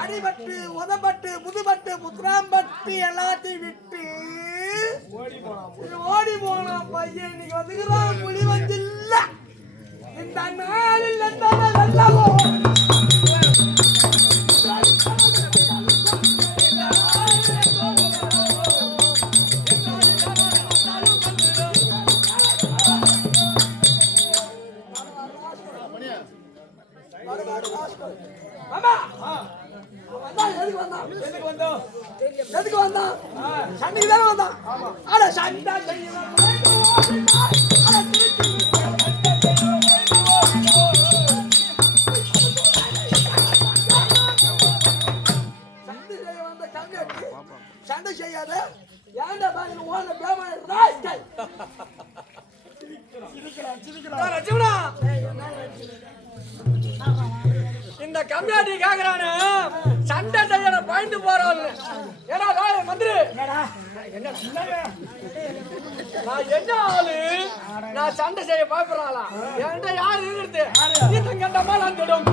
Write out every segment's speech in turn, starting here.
அடிபட்டு உதப்பட்டு முதுபட்டு முத்ராம்பட்டு எல்லாத்தையும் விட்டு ஓடி போன பையன் இன்னைக்கு வந்துக்கிறான். புலி வந்தில்ல இந்த நாளில் வெள்ளவோ எதுக்கு வந்தான்? சண்டைக்கு தானே வந்தான். ஆனா சண்டை சண்டை செய்யாத ஏன்டா பாருங்க ஓன பேமான ராஸ்கல் இந்த கம்யூனிட்டி கேக்குறானு சண்டை செய்ய பயந்து போறோம். ஏன்னா மந்திரி நான் என்ன ஆளு நான் சண்டை செய்ய பயப்படுறாளா? என்கிட்ட யாரு இருக்கிறது? நீ தங்கண்டமா நான் தொடும்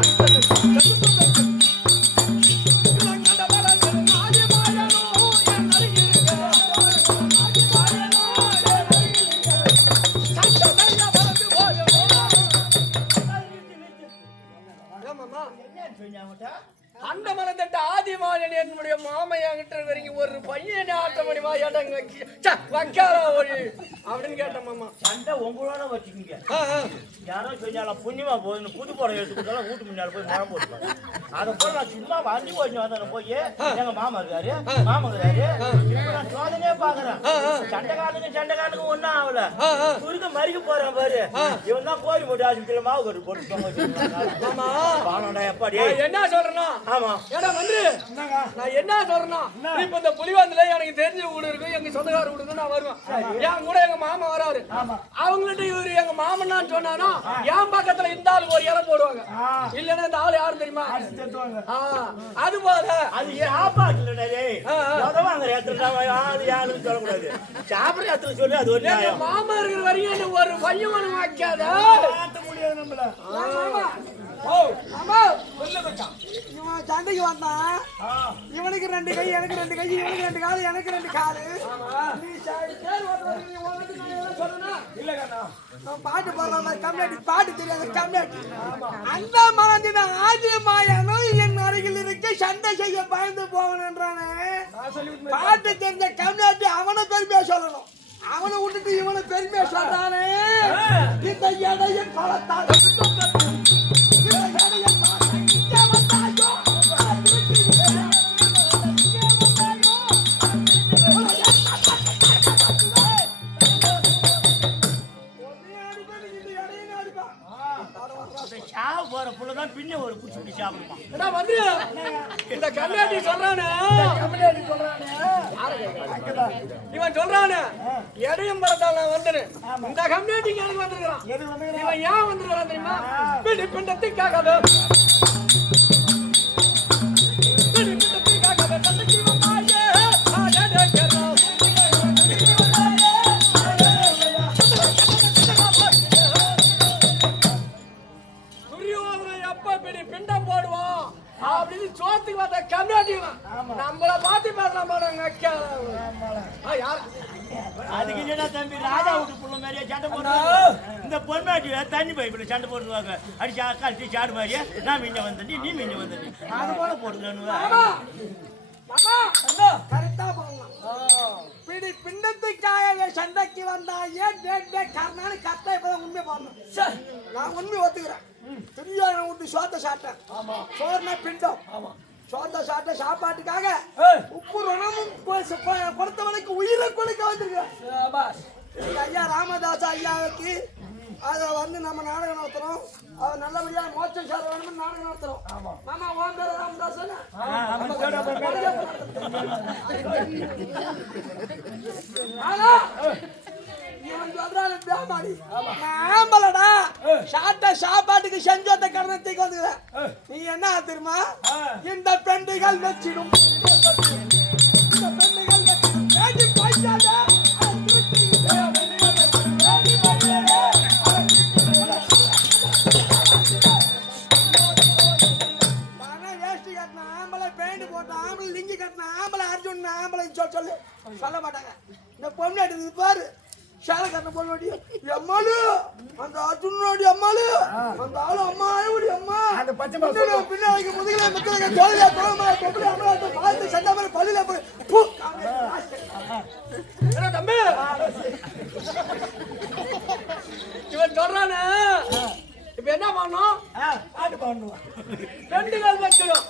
அந்த மனத்திட்ட ஆதிமானன் என்னுடைய மாமையாங்கிட்ட வரைக்கும் ஒரு பையன் ஆட்ட முடியுமா இடங்க வைக்காரா ஒழி அப்படின்னு கேட்டேன். மாமா சண்டை உங்களோட வச்சுக்கீங்க. யாரோ சொன்னாலும் புண்ணியமா போகுதுன்னு புது படம் எடுத்துக்கிட்டாலும் வீட்டு முன்னாடி போய் மரம் போட்டுப்பாங்க. அதை போல நான் சும்மா வண்டி ஓட்டி வந்தேன். போய் எங்க மாமா இருக்காரு மாமா இருக்காரு இப்ப நான் சோதனையே பாக்குறேன். சண்டைக்காரனுக்கு ஒன்னும் ஆகல. துரித மறிக்க போறேன் பாரு. இவன் தான் கோரி போட்டு ஆஸ்பத்திரியில மாவு கட்டு போட்டு எப்பாடி என்ன சொல்றேன்னா? ஆமா ஏடா வந்து நான் என்ன சொல்றேன்னா, இப்ப இந்த புலிவாந்தில எனக்கு தெரிஞ்ச வீடு இருக்கு, எங்க சொந்தக்கார வீடு நான் வருவேன். என் கூட எங்க மாமா வராரு. அவங்கள்ட்ட இவரு எங்க மாமன்னான்னு சொன்னானா என் பக்கத்துல இந்த ஆளு ஒரு இலை போடுவாங்க. இல்லன்னா இந்த ஆளு யாரும் தெரியுமா? அது போல அது சாப்பாடு சொல்லக்கூடாது. சாப்பிடுற இடத்துல சொல்லி அது ஒரு மாமா இருக்கிற வரையும் ஒரு பையன் வைக்காத முடியாது நம்மள. சண்டைக்கு வந்தான். இவனுக்கு 2 கை எனக்கு 2 கை இவனுக்கு 2 காலு எனக்கு 2 காலு. பாட்டு போடுற கம்யூனிட்டி பாட்டு தெரியாத கம்யூனிட்டி அந்த மாதிரி ஆதிமாயனும் என் அருகில் இருக்க சண்டை செய்ய பயந்து போவன்றானே. பாட்டு தெரிஞ்ச கம்யூனிட்டி அவனை பெருமையா சொல்லணும். அவனை விட்டுட்டு இவனை பெருமையா சொல்றானே. இந்த இடையை பழத்தால் போற புள்ளதான் பின்ன ஒரு குச்சி சாப்பிடுமா. இந்த கம்யூனிட்டி சொல்றானே இவன் சொல்றானே எடையும் பரத்தால் நான் வந்துடுறேன். இந்த கம்யூனிட்டிக்கு எனக்கு வந்துருக்கான். இவன் ஏன் வந்துருக்கான் தெரியுமா? பிண்டத்துக்காக பிண்டம் போடுவோம் அப்படின்னு சோத்துக்கு வந்த கம்யூனிட்டி நம்மள பாத்து பேசலாம் அதுக்கு என்ன தம்பி ராஜா வீட்டு புள்ள மாதிரியே சண்டை போடுறாங்க. இந்த பொன்மாட்டி தண்ணி பைப்பில் சண்டை போடுவாங்க. அடிச்சு அடிச்சு சாடு மாதிரியே நான் மீன் வந்தேன் நீ மீன் வந்தேன் அது போல போட்டுக்கணும். பிண்டத்துக்காக சண்டைக்கு வந்தா ஏன் கர்நாடு கத்தா இப்பதான் உண்மை பாருங்க. நான் உண்மை ஒத்துக்கிறேன். துரியோதனை விட்டு சோத்த சாப்பிட்டேன். சோறுனா பிண்டம். சோத்த சாப்பிட்ட சாப்பாட்டுக்காக உப்பு ரணமும் கொடுத்தவனுக்கு உயிரை கொடுக்க வந்திருக்கேன். ஐயா ராமதாஸ் ஐயாவுக்கு அதை வந்து நம்ம நாடகம் நடத்துறோம். அவர் நல்லபடியா மோட்சம் சேர வேணும்னு நாடகம் நடத்துறோம். மாமா ஓம் பேர ராமதாஸ் இவன் சொல்றான் பேமாடி. நான் ஆம்பளடா. சாப்பாட்டுக்கு செஞ்சோத்த கடனத்துக்கு வந்துக்கிறேன். நீ என்ன தெரியுமா? இந்த பெண்கள் வச்சிடும். இந்த பெண்கள் வச்சிடும். ஏடி பாய்ச்சாத. லிங்கி கட்டின ஆம்பளை அர்ஜுன் ஆம்பளை சொல்லு சொல்ல மாட்டாங்க. இந்த பொண்ணு பாரு சேலை கட்டின பொண்ணு அம்மாளு அந்த அர்ஜுனோடி அம்மாளு அந்த ஆளு அம்மா அம்மா அந்த பச்சை பின்னாடி முதுகில முதுகில தோலில தோமா தொப்பில அம்மா பார்த்து சண்டை மாதிரி பல்லில போய் தம்பி இவன் சொல்றானே இப்ப என்ன பண்ணணும்? ஆட்டு பண்ணணும். ரெண்டு கால் வச்சிடும்.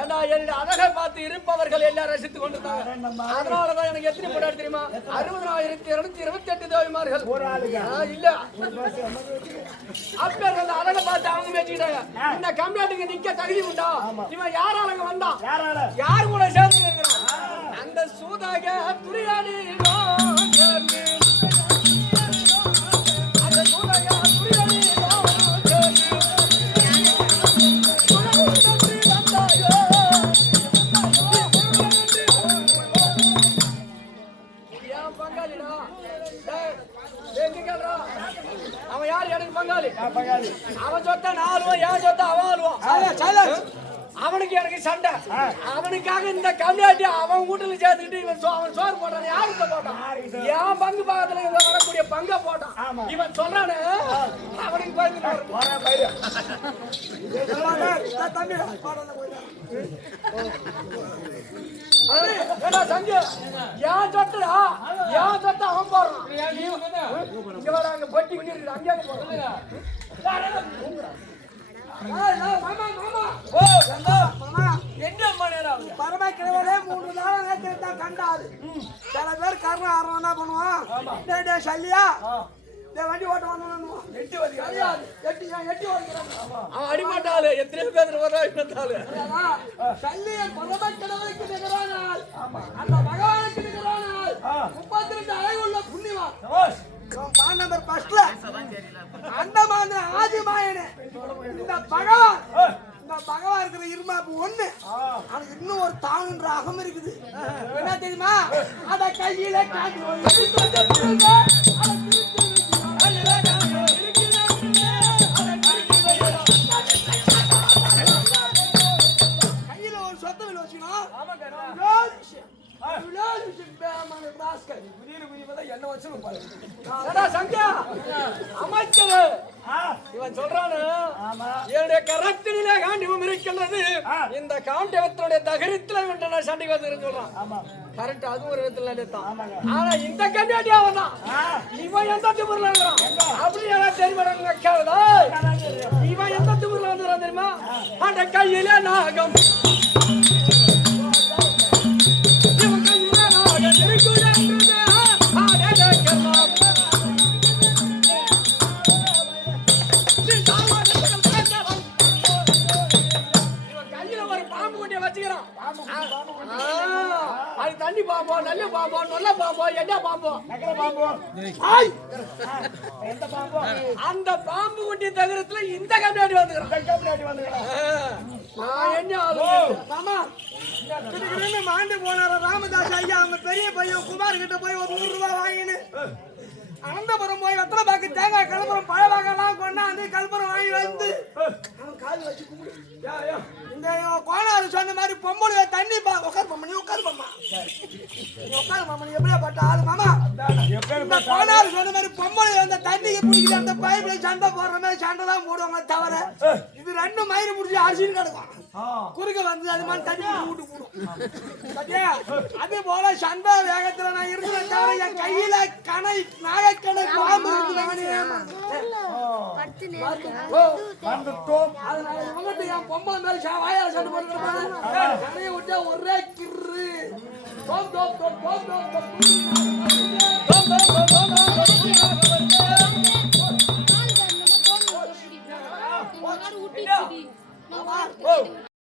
ஏன்னா என்னுடைய அழகை பார்த்து இருப்பவர்கள் எல்லாம் ரசித்துக் கொண்டிருந்தாங்க. அதனாலதான் எனக்கு எத்தனை போட்டாரு தெரியுமா? 60,228 தேவிமார்கள் இல்ல அப்ப அந்த அழகை பார்த்து அவங்க வச்சுக்கிட்டாங்க. இந்த கம்ப்ளைண்ட்டுக்கு நிக்க தகுதி உண்டா? இவன் யாராலங்க வந்தான்? யாரு கூட சேர்ந்து அந்த சூதாக துரியாடி அந்த சூதாக துரியாடி அவன் யார்? எனக்கு பங்காளி. அவன் சொத்த நாலுவா, என் சொத்த அவன் ஆளுவான். அவனுக்கு எனக்கு சண்டை. அவனுக்காக இந்த கம்யூனிட்டி அவன் வீட்டுல சேர்த்துக்கிட்டு இவன் அவன் சோறு போட்டான். யாருக்கு போட்டான்? என் பங்கு பாகத்துல வரக்கூடிய பங்க போட்டான். இவன் சொல்றானு அவனுக்கு சங்க ஏன் சொத்தா ஏன் சொத்த அவன் போடுறான். இங்க வர அங்க பொட்டிக்கிட்டு இருக்கு. அங்கே போடுங்க. பரமா கிழவரே 3 நாள் நேற்று கண்டாது. சில பேர் கர்ண ஆர்வம் என்ன பண்ணுவான்? சல்லியா வண்டி ஓட்ட வந்து அடிமாட்டாளு எத்தனை பேர் சல்லியன் பரம கிழவருக்கு நிகரானால் அந்த பகவானுக்கு நிகரானால் 32 அழகுள்ள புண்ணியவான் பான் நம்பர் ஃபர்ஸ்ட்ல அந்த மாதிரி ஆதிமாயனே இந்த பகவான் இருக்கிற இருமாப்பு ஒண்ணு அவனுக்கு இன்னும் ஒரு தானுன்ற அகம் இருக்குது. என்ன தெரியுமா? அத கையில காட்டி கையில ஒரு சொத்தவில் வச்சுக்கணும். அமைச்சர் இவன் சொல்றானு என்னுடைய கரத்திலே காண்டிவம் இருக்கின்றது. இந்த காண்டிவத்தினுடைய தகரத்துல நான் சண்டைக்கு வந்து சொல்றான். கரெக்ட், அது ஒரு விதத்துல தான். ஆனா இந்த கண்டியாட்டி அவன் தான். இவன் எந்த திமுறல இருக்கிறான் அப்படி எனக்கு தெரியுமா? இவன் எந்த திமுறல வந்துடுறான் தெரியுமா? அந்த கையில நாகம் தண்ணி பாப்போம், நல்ல பாப்போம், நல்ல பாப்போம், என்ன பாப்போம்? அந்த பாம்பு குட்டி தகரத்துல இந்த கம்யூனிட்டி வந்துக்கிறான். மாண்டு போனார ராமதாஸ் ஐயா அவங்க பெரிய பையன் குமார் கிட்ட போய் ஒரு 100 ரூபாய் வாங்கினு அனந்தபுரம் போய் வெத்தலை பாக்கு தேங்காய் கலப்புறம் பழவாக்கெல்லாம் கொண்டாந்து கல்புரம் வாங்கி வந்து அவன் கால் வச்சு இந்த கோணாரு சொன்ன மாதிரி பொம்பளை தண்ணி உட்காரு மாமா, நீ உட்காரு மாமா, நீ உட்காரு மாமா, நீ எப்படியா பட்ட ஆளு மாமா? இந்த கோணாரு சொன்ன மாதிரி பொம்பளை அந்த தண்ணிக்கு பிடிக்கல அந்த பைப்ல சண்டை போடுற மாதிரி சண்டை தான் போடுவாங்க தவிர இது 2 மயிறு முடிச்சு அரிசின்னு கிடக்கும். குறுக்க வந்து அது மாதிரி தண்ணி விட்டு போடும். அதே போல சண்டை வேகத்துல நான் இருக்கிறேன் தவிர என் கையில கணை நாகக்கணை பாம்பு அதனால இவங்கிட்ட என் பொம்பளை மேல வாயால சண்டை போட்டு கணையை விட்டா ஒரே கிரு